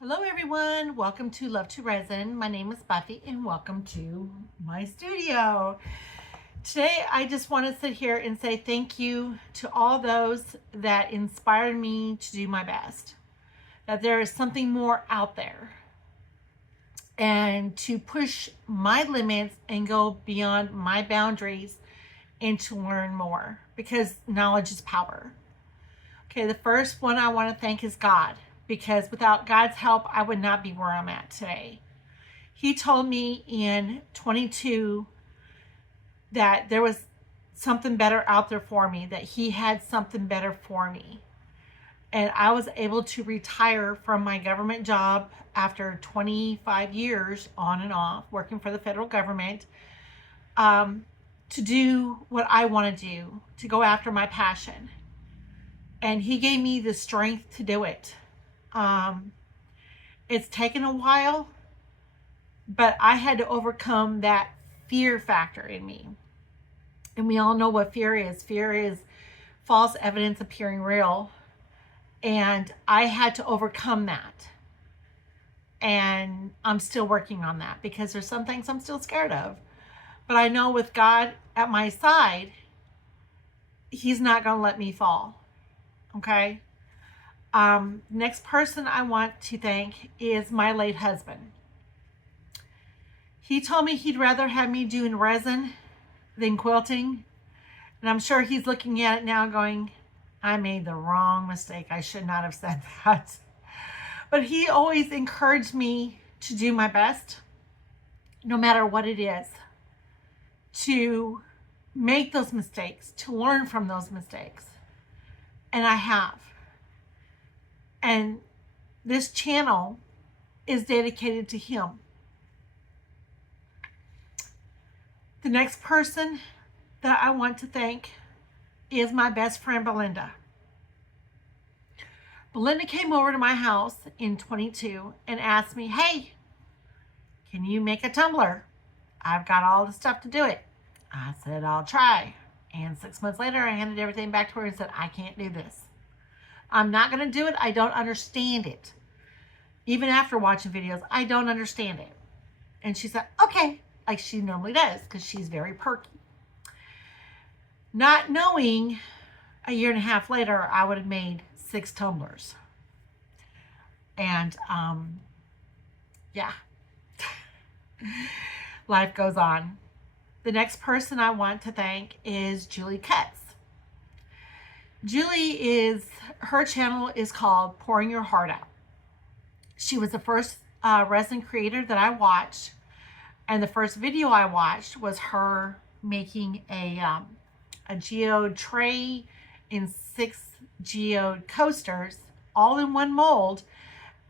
Hello everyone, welcome to Love to Resin. My name is Buffy and welcome to my studio. Today I just want to sit here and say thank you to all those that inspired me to do my best. That there is something more out there and to push my limits and go beyond my boundaries and to learn more because knowledge is power. Okay, the first one I want to thank is God, because without God's help, I would not be where I'm at today. He told me in 22 that there was something better out there for me, that He had something better for me. And I was able to retire from my government job after 25 years on and off working for the federal government, to do what I want to do, to go after my passion. And He gave me the strength to do it. It's taken a while, but I had to overcome that fear factor in me. And we all know what fear is. Fear is false evidence appearing real. And I had to overcome that. And I'm still working on that because there's some things I'm still scared of. But I know with God at my side, He's not going to let me fall. Okay? Next person I want to thank is my late husband. He told me he'd rather have me doing resin than quilting. And I'm sure he's looking at it now going, I made the wrong mistake. I should not have said that. But he always encouraged me to do my best, no matter what it is, to make those mistakes, to learn from those mistakes. And I have. And this channel is dedicated to him. The next person that I want to thank is my best friend, Belinda. Belinda came over to my house in 22 and asked me, hey, can you make a tumbler? I've got all the stuff to do it. I said, I'll try. And 6 months later, I handed everything back to her and said, I can't do this. I'm not going to do it. I don't understand it. Even after watching videos, I don't understand it. And she said, okay, like she normally does, because she's very perky. Not knowing, a year and a half later, I would have made 6 tumblers. And, yeah. Life goes on. The next person I want to thank is Julie Cutts. Julie her channel is called Pouring Your Heart Out. She was the first resin creator that I watched. And the first video I watched was her making a geode tray in 6 geode coasters, all in one mold.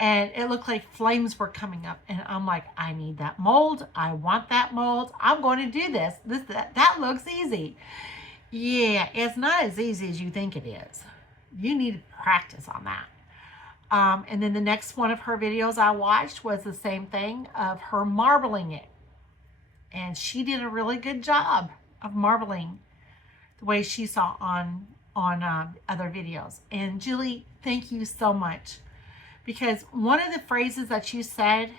And it looked like flames were coming up. And I'm like, I need that mold. I want that mold. I'm going to do this. That looks easy. Yeah, it's not as easy as you think it is. You need to practice on that. And then the next one of her videos I watched was the same thing of her marbling it. And she did a really good job of marbling the way she saw on other videos. And Julie, thank you so much. Because one of the phrases that you said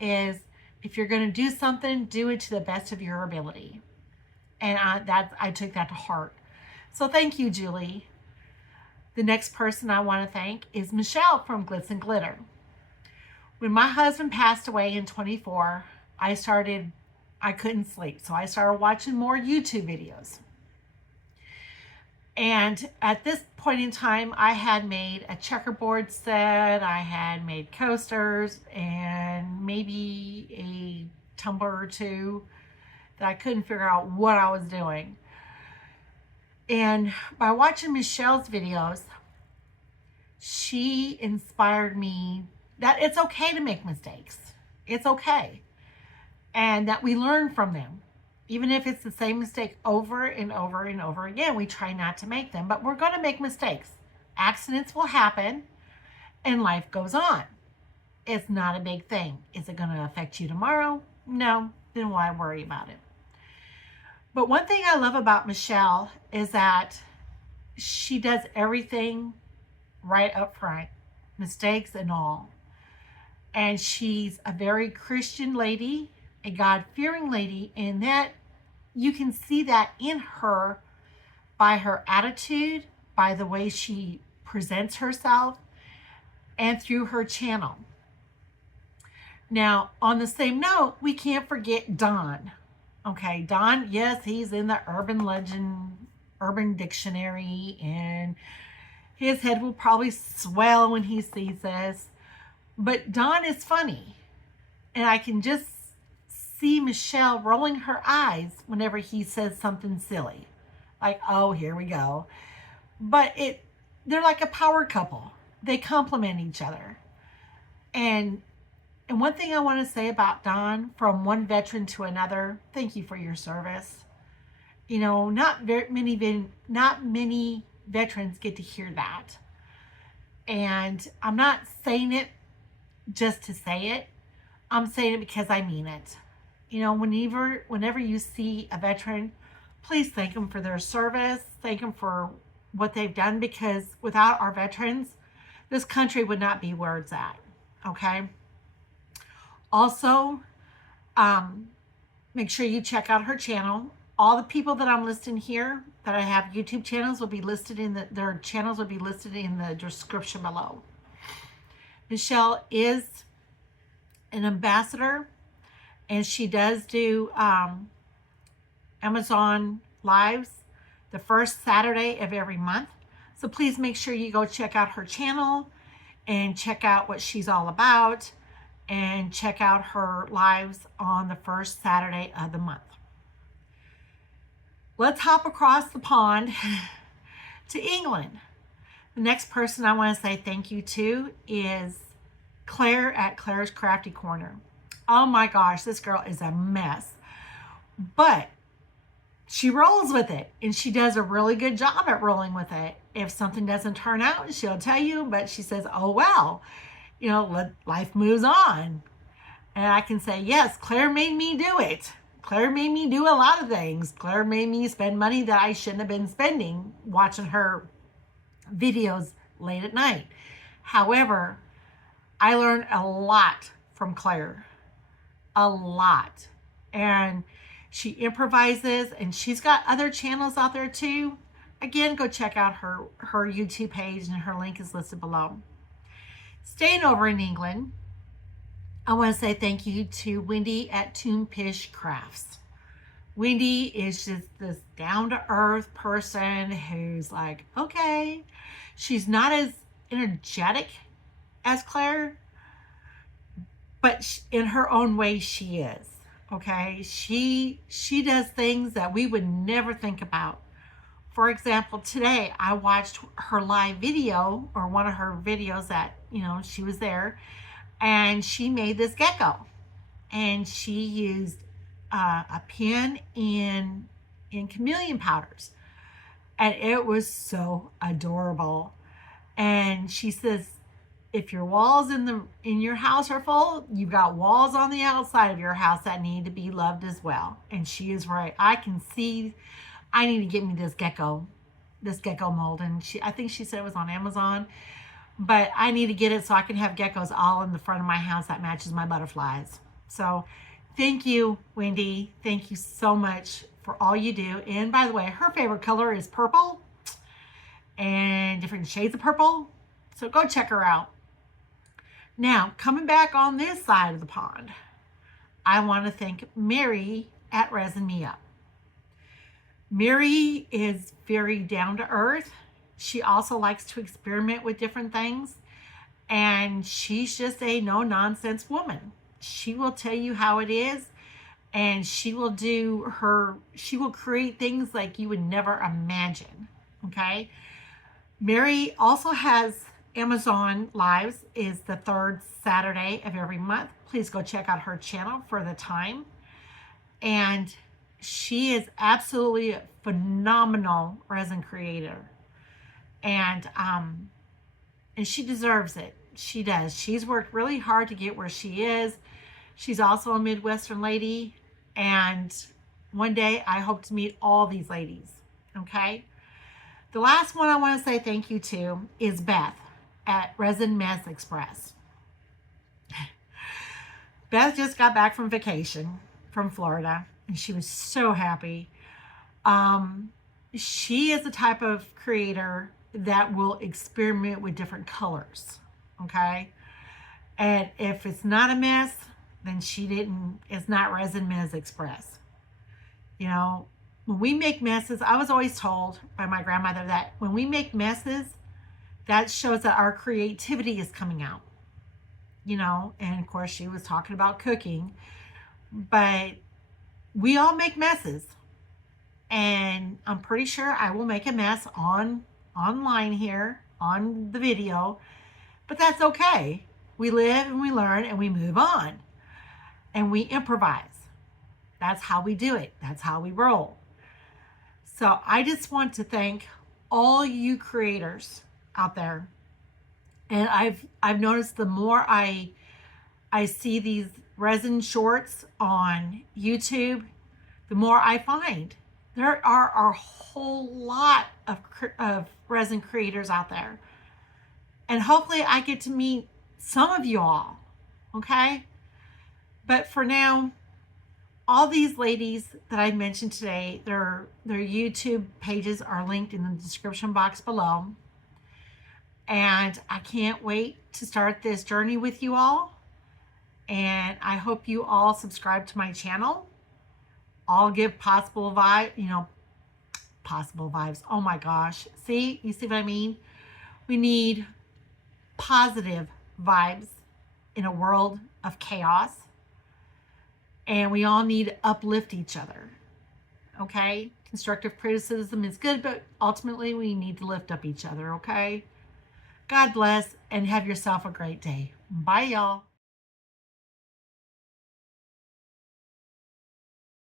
is, if you're going to do something, do it to the best of your ability. And I took that to heart. So thank you, Julie. The next person I want to thank is Michelle from Glitz and Glitter. When my husband passed away in 24, I couldn't sleep. So I started watching more YouTube videos. And at this point in time, I had made a checkerboard set, I had made coasters, and maybe a tumbler or two that I couldn't figure out what I was doing. And by watching Michelle's videos, she inspired me that it's okay to make mistakes. It's okay. And that we learn from them. Even if it's the same mistake over and over and over again, we try not to make them, but we're going to make mistakes. Accidents will happen and life goes on. It's not a big thing. Is it going to affect you tomorrow? No, then why worry about it? But one thing I love about Michelle is that she does everything right up front, mistakes and all. And she's a very Christian lady, a God-fearing lady, and that you can see that in her by her attitude, by the way she presents herself, and through her channel. Now, on the same note, we can't forget Don. Okay, Don, yes, he's in the urban legend, urban dictionary, and his head will probably swell when he sees this. But Don is funny. And I can just see Michelle rolling her eyes whenever he says something silly. Like, oh, here we go. But they're like a power couple. They complement each other. And one thing I want to say about Don, from one veteran to another, thank you for your service. You know, not many veterans get to hear that. And I'm not saying it just to say it. I'm saying it because I mean it. You know, whenever you see a veteran, please thank them for their service. Thank them for what they've done, because without our veterans, this country would not be where it's at. Okay. Also, make sure you check out her channel. All the people that I'm listing here that I have YouTube channels will be listed their channels will be listed in the description below. Michelle is an ambassador, and she does do Amazon Lives the first Saturday of every month. So please make sure you go check out her channel and check out what she's all about, and check out her lives on the first Saturday of the month. Let's hop across the pond to England. The next person I want to say thank you to is Claire at Claire's Crafty Corner. Oh my gosh, this girl is a mess, but she rolls with it, and she does a really good job at rolling with it. If something doesn't turn out, she'll tell you, but she says, oh well, you know, life moves on. And I can say, yes, Claire made me do it. Claire made me do a lot of things. Claire made me spend money that I shouldn't have been spending watching her videos late at night. However, I learned a lot from Claire. A lot. And she improvises, and she's got other channels out there too. Again, go check out her YouTube page, and her link is listed below. Staying over in England, I want to say thank you to Wendy at Toonpish Crafts. Wendy is just this down-to-earth person who's like, okay. She's not as energetic as Claire, but in her own way, she is. Okay, she does things that we would never think about. For example, today I watched her live video, or one of her videos that, you know, she was there, and she made this gecko, and she used a pen in chameleon powders, and it was so adorable. And she says, if your walls in your house are full, you've got walls on the outside of your house that need to be loved as well. And she is right. I can see I need to get me this gecko mold. And I think she said it was on Amazon, but I need to get it so I can have geckos all in the front of my house that matches my butterflies. So thank you, Wendy. Thank you so much for all you do. And by the way, her favorite color is purple, and different shades of purple. So go check her out. Now, coming back on this side of the pond, I want to thank Mary at Resin Me Up. Mary is very down to earth. She also likes to experiment with different things, and she's just a no-nonsense woman. She will tell you how it is, and she will create things like you would never imagine. Okay? Mary also has Amazon Lives, is the third Saturday of every month. Please go check out her channel for the time. And she is absolutely a phenomenal resin creator. And she deserves it. She does. She's worked really hard to get where she is. She's also a Midwestern lady. And one day I hope to meet all these ladies. Okay? The last one I want to say thank you to is Beth at Resin Mess Express. Beth just got back from vacation from Florida, and she was so happy. She is the type of creator that will experiment with different colors. Okay. And if it's not a mess, then it's not Resin Ms. Express. You know, when we make messes, I was always told by my grandmother that when we make messes, that shows that our creativity is coming out. You know, and of course she was talking about cooking, but we all make messes. And I'm pretty sure I will make a mess online here on the video, but that's okay. We live and we learn and we move on and we improvise. That's how we do it. That's how we roll. So I just want to thank all you creators out there. And I've noticed the more I see these resin shorts on YouTube, the more I find there are a whole lot of resin creators out there. And hopefully I get to meet some of you all, okay? But for now, all these ladies that I mentioned today, their YouTube pages are linked in the description box below. And I can't wait to start this journey with you all. And I hope you all subscribe to my channel. I'll give positive vibes. Oh my gosh. See, you see what I mean? We need positive vibes in a world of chaos. And we all need to uplift each other. Okay? Constructive criticism is good, but ultimately we need to lift up each other. Okay? God bless and have yourself a great day. Bye, y'all.